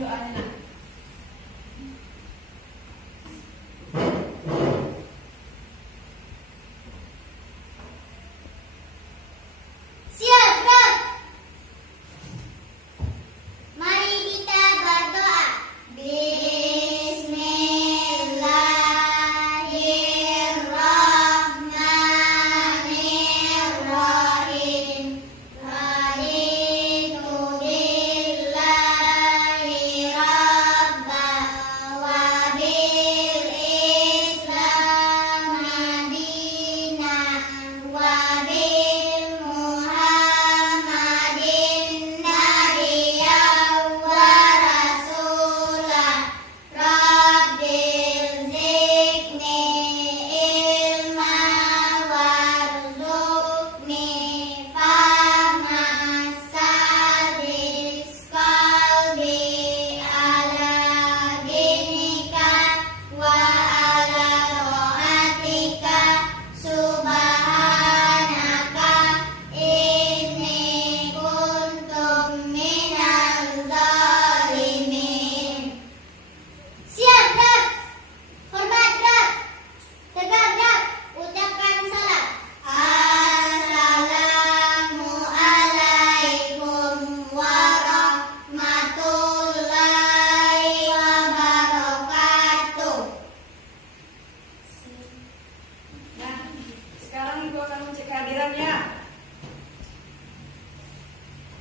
doanya nak.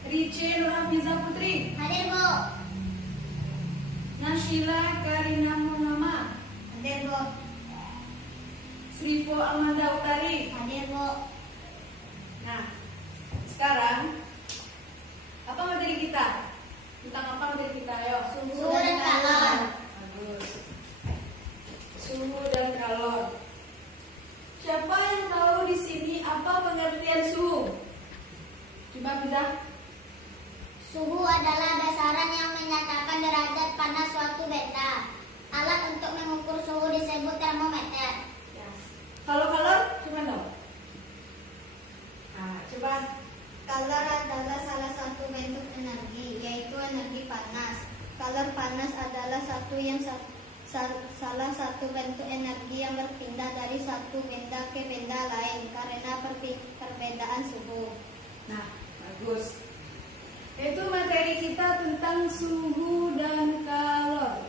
Rice Nurhafizah Putri. Hadir, Bu. Nashila Karina Munama. Hadir, Bu. Srifo Amanda Utari. Hadir, Bu. Nah, sekarang apa materi kita? Tentang apa materi kita? Ayo. Suhu dan kalor. Bagus. Suhu dan kalor. Siapa yang tahu di sini apa pengertian suhu? Coba bisa. Suhu adalah besaran yang menyatakan derajat panas suatu benda. Alat untuk mengukur suhu disebut termometer. Ya. Kalau kalor, coba dong. Nah, coba. Kalor adalah salah satu bentuk energi, yaitu energi panas. Kalor panas adalah salah satu bentuk energi yang berpindah dari satu benda ke benda lain karena perbedaan suhu. Nah, bagus. Itu materi kita tentang suhu dan kalor.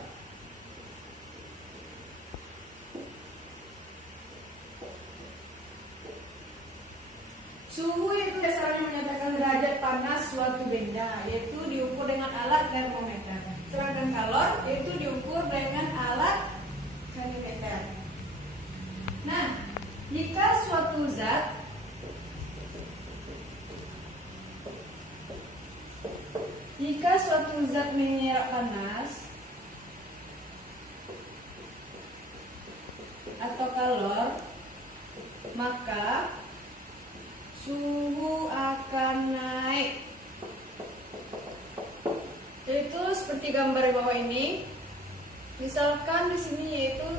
Suhu itu dasarnya menyatakan derajat panas suatu benda, yaitu diukur dengan alat termometer. Sedangkan kalor itu diukur dengan alat kalorimeter. Nah, jika suatu zat menyerap panas atau kalor, maka suhu akan naik. Itu seperti gambar di bawah ini. Misalkan di sini yaitu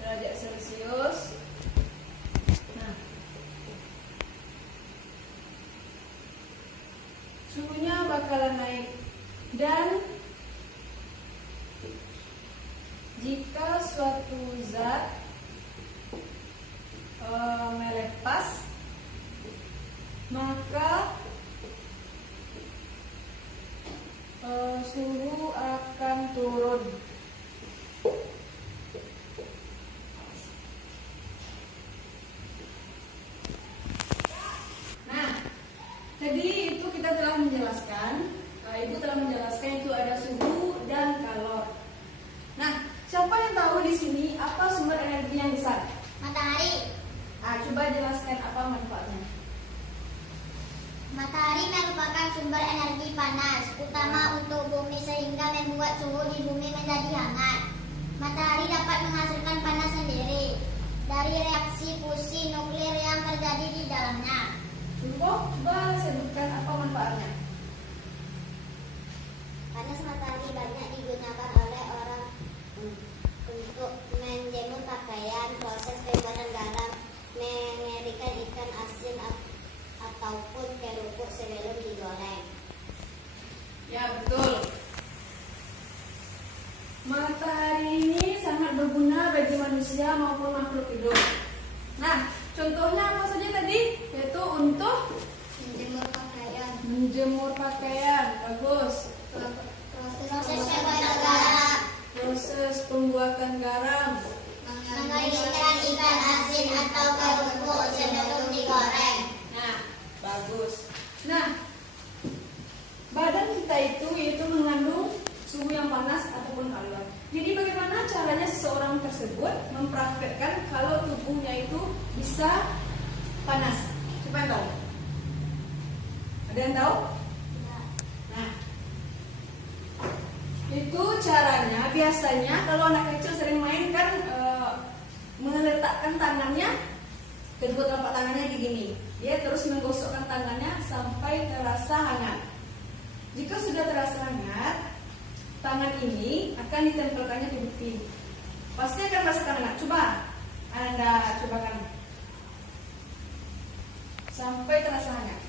derajat Celcius. Nah, suhunya bakalan naik. Dan jika suatu zat melepas, maka suhu akan turun. Nah, tadi itu kita telah menjelaskan, Ibu telah menjelaskan itu ada suhu dan kalor. Nah, siapa yang tahu di sini apa sumber energi yang besar? Matahari. Coba jelaskan apa manfaatnya. Matahari merupakan sumber energi panas utama untuk bumi sehingga membuat suhu di bumi menjadi hangat. Matahari dapat menghasilkan panas sendiri dari reaksi fusi nuklir yang terjadi di dalamnya. Coba sebutkan apa manfaatnya. Panas matahari banyak digunakan oleh orang untuk menjemur pakaian, proses pembuatan garam, mengerikan ikan asin ataupun kerupuk sebelum digoreng. Ya, betul. Matahari ini sangat berguna bagi manusia maupun makhluk hidup. Nah, contohnya apa saja tadi? Yaitu untuk menjemur pakaian. Bagus. Proses pembuatan garam. Mengalirkan ikan asin atau kerupuk sebelum digoreng. Nah, bagus. Nah, badan kita itu yaitu mengandung suhu yang panas ataupun kalor. Jadi bagaimana caranya seseorang tersebut mempraktekkan kalau tubuhnya itu bisa panas? Siapa yang tahu? Ada yang tahu? Nah, itu caranya biasanya kalau anak kecil sering main kan meletakkan tangannya, kedua telapak tangannya di gini. Dia terus menggosokkan tangannya sampai terasa hangat. Jika sudah terasa hangat, tangan ini akan ditempelkannya di pipi. Pasti akan merasakan hangat. Coba Anda cobakan sampai terasa hangat.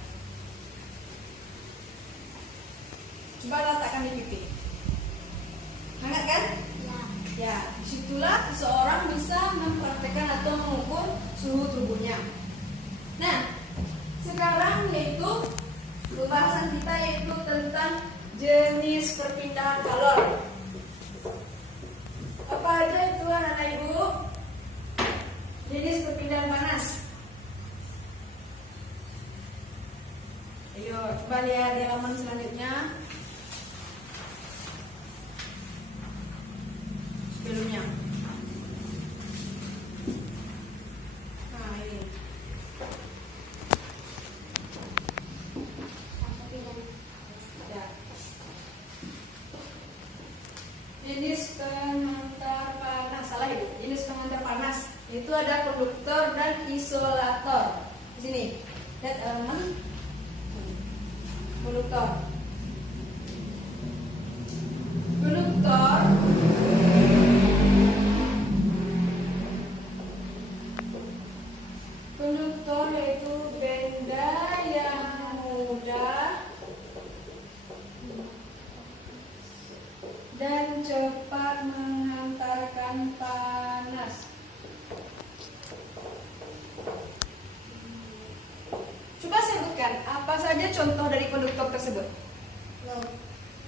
Coba letakkan di pipi. Hangat kan? Ya, disitulah seseorang bisa mempraktekkan atau mengukur suhu tubuhnya. Nah, sekarang yaitu pembahasan kita yaitu tentang jenis perpindahan kalor. Apa aja itu anak-anak ibu? Jenis perpindahan panas. Ayo, coba lihat di halaman selanjutnya. Sebelumnya. Nah, ini. Ya. Jenis pengantar panas. Salah ibu. Jenis pengantar panas itu ada konduktor dan isolator. Di sini. Lihat elemen konduktor. Konduktor yaitu benda yang mudah dan cepat menghantarkan panas. Coba sebutkan apa saja contoh dari konduktor tersebut.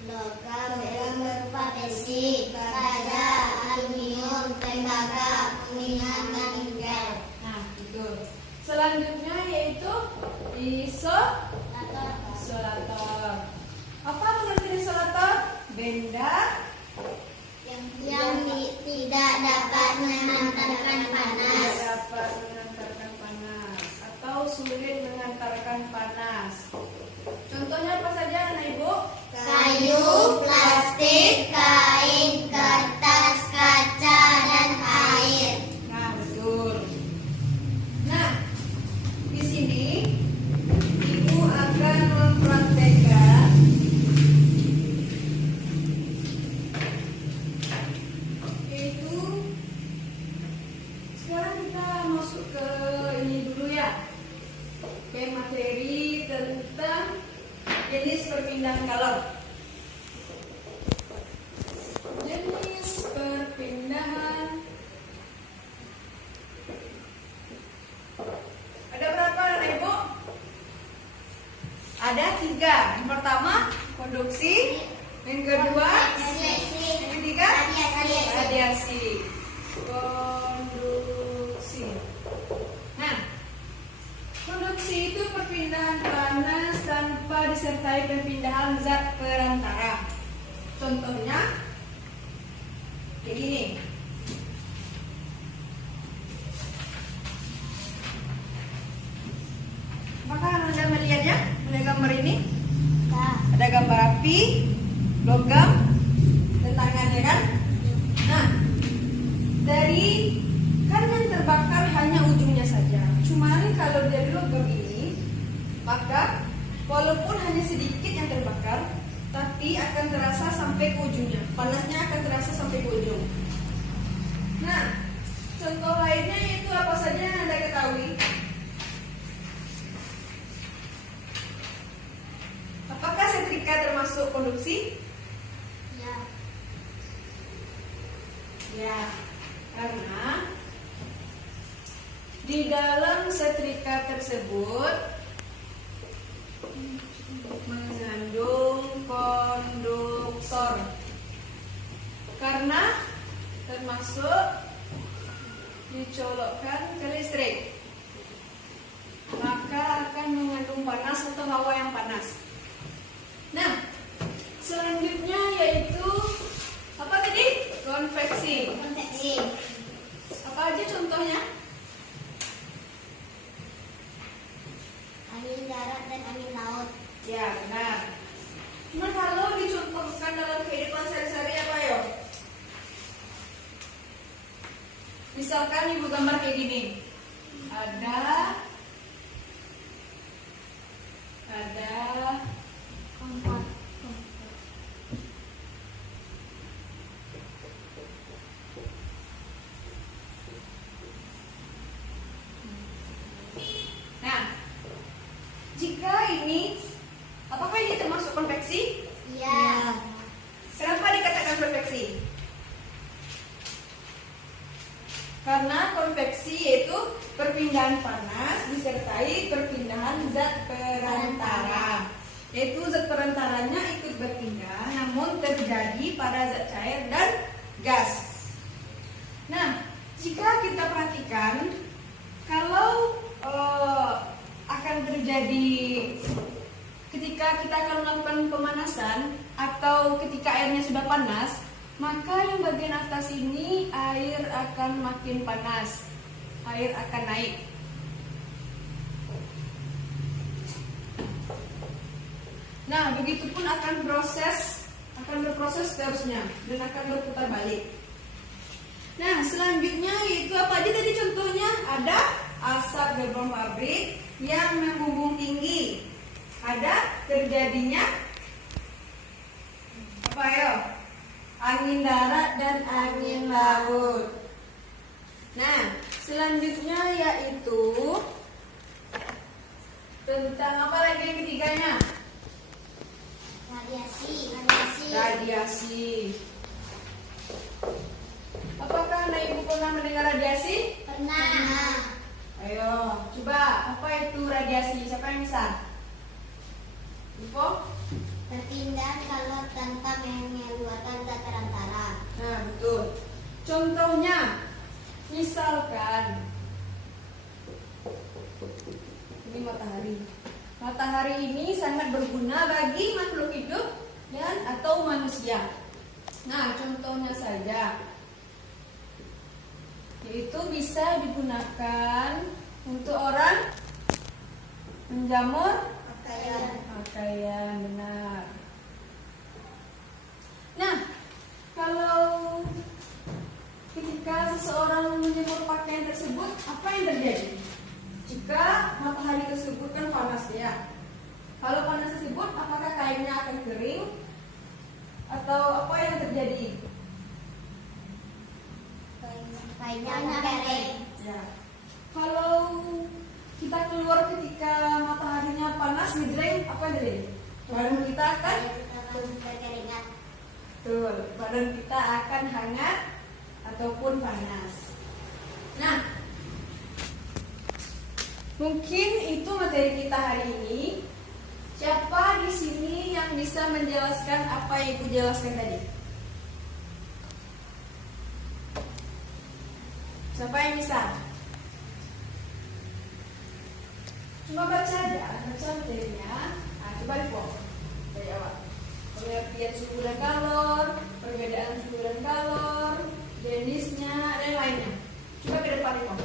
Logam yang berupa besi, baja, aluminium, tembaga, kuningan, dan nikel. Nah, betul. Selanjutnya yaitu isolator. Apa menurut isolator? Benda yang tidak dapat menghantarkan panas. tidak dapat menghantarkan panas atau sulit menghantarkan panas. Contohnya apa saja anak ibu? Kayu, plastik, kain, kertas, kaca, dan air. Nah, betul. Nah, di sini ibu akan mempraktekkan yaitu sekarang kita masuk ke ini dulu ya. Ke materi tentang jenis perpindahan kalor. Jenis perpindahan ada berapa anak ibu? Ada 3. Yang pertama konduksi, yang kedua, yang ketiga radiasi. Konduksi. Nah, konduksi itu perpindahan panas tanpa disertai perpindahan zat perantara. Contohnya kayak gini. Apakah Anda melihatnya? Melihat gambar ini? Ada gambar api, logam, dan tangannya kan? Nah, dari kan yang terbakar hanya ujungnya saja. Cuman kalau dari logam ini, maka walaupun hanya sedikit yang terbakar, tapi akan terasa sampai ke ujungnya. Panasnya akan terasa sampai ke ujung. Nah, contoh lainnya itu apa saja yang Anda ketahui? Apakah setrika termasuk konduksi? Ya. Ya, karena di dalam setrika tersebut mengandung konduktor. Karena termasuk dicolokkan ke listrik, maka akan mengandung panas atau hawa yang panas. Nah, selanjutnya yaitu apa tadi? Konveksi. Konveksi. Apa aja contohnya? Angin darat dan angin laut. Ya, benar. Nah, kalau dicontohkan dalam kehidupan sehari-hari apa yo? Misalkan ibu gambar kayak gini. Ada Kompor. Nah, jika ini, apakah ini termasuk konveksi? Iya. Kenapa dikatakan konveksi? Karena konveksi yaitu perpindahan panas disertai perpindahan zat perantara. Yaitu zat perantaranya ikut berpindah namun terjadi pada zat cair dan gas. Nah, jika kita perhatikan, kalau akan terjadi ketika kita akan melakukan pemanasan atau ketika airnya sudah panas, maka yang bagian atas ini air akan makin panas, air akan naik. Nah, begitupun akan berproses seterusnya dan akan berputar balik. Nah, selanjutnya yaitu apa aja tadi contohnya? Ada asap gerbong pabrik yang membumbung tinggi. Ada terjadinya apa ya? Angin darat dan angin laut. Nah, selanjutnya yaitu tentang apa lagi yang ketiganya? Radiasi. Apakah Anda Ibu pernah mendengar radiasi? Pernah. Ayo, coba apa itu radiasi? Siapa yang bisa? Info? Perpindahan kalor tanpa mengeluarkan zat perantara. Nah, betul. Contohnya, misalkan ini matahari. Matahari ini sangat berguna bagi makhluk hidup dan atau manusia. Nah, contohnya saja, yaitu bisa digunakan untuk orang menjamur pakaian, benar. Nah, kalau ketika seseorang menjemur pakaian tersebut, apa yang terjadi? Jika matahari tersebut kan panas ya. Kalau panas tersebut, apakah kainnya akan kering? Atau apa yang terjadi? Kainnya akan kering. Ya. Kalau kita keluar ketika mataharinya panas, ngejreng, apa yang terjadi? Badan kita akan berkeringat. betul, badan kita akan hangat ataupun panas. Nah, mungkin itu materi kita hari ini. Siapa di sini yang bisa menjelaskan apa yang Ibu jelaskan tadi? Siapa yang bisa? Cuma baca aja, baca materinya. Nah, coba Ibu jawab. Pengertian suhu dan kalor, perbedaan suhu dan kalor, jenisnya, dan lainnya. Coba ke depan Ibu.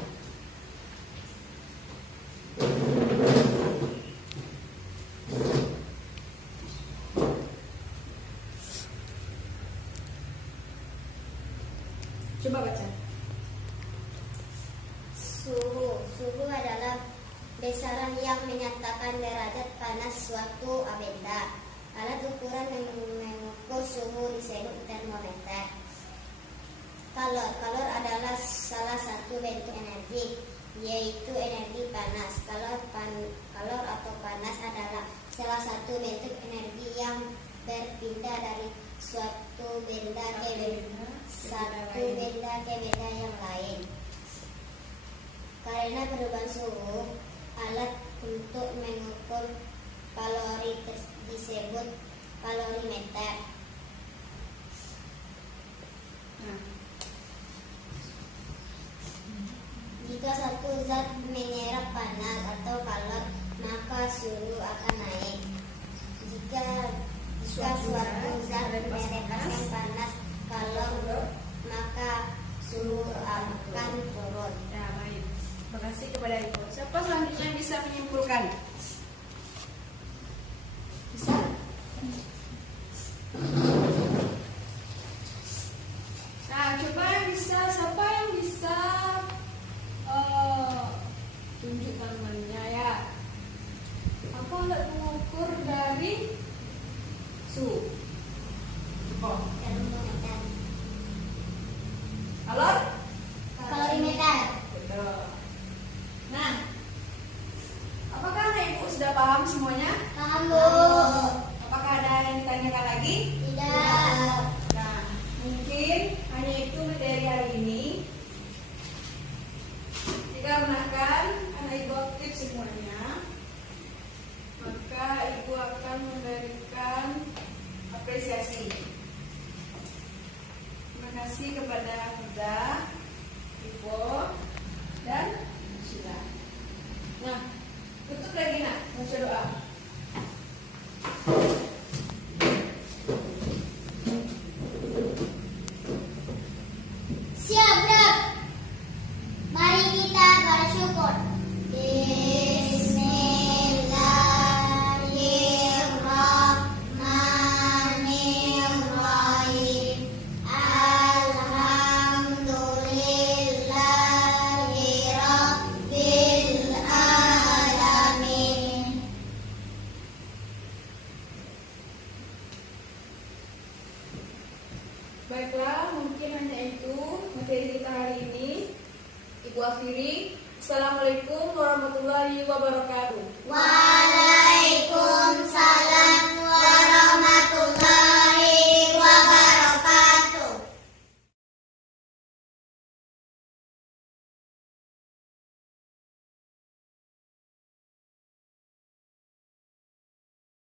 Coba baca. Suhu adalah besaran yang menyatakan derajat panas suatu benda. Alat ukuran mengukur suhu disebut termometer. Kalor adalah salah satu bentuk energi, yaitu energi panas. Kalor atau panas adalah salah satu bentuk energi yang berpindah dari suatu benda ke benda satu benda ke benda yang lain. Karena perubahan suhu, alat untuk mengukur kalori disebut kalorimeter. Nah, Jika satu zat menyerap panas atau kalor, maka suhu akan naik. Jika suatu zat melepaskan panas kalor, maka suhu akan turun. ya baik. Terima kasih kepada Ibu. Siapa selanjutnya yang bisa menyimpulkan? Bisa? Nah, coba yang bisa, siapa yang bisa tunjuk tangannya ya. Apa alat pengukur dari suhu? Oh, Termometer. kalor? Kalorimeter. Betul. Nah, apakah anak ibu sudah paham semuanya? Paham, Bu? Apakah ada yang ditanyakan lagi? Tidak. Nah, mungkin hanya itu materi hari ini. Dikarenakan anak ibu aktif semuanya, maka ibu akan memberikan apresiasi. Terima kasih kepada Hamza, Ivo, dan Sheila. Nah, tutup lagi nak, baca doa. Siap, Dok. Mari kita bersyukur. Bismillahirrahmanirrahim. Alhamdulillahirabbil alamin. Baiklah, mungkin hanya itu materi kita hari ini. Ibu akhiri. Assalamualaikum warahmatullahi wabarakatuh. Waalaikumsalam.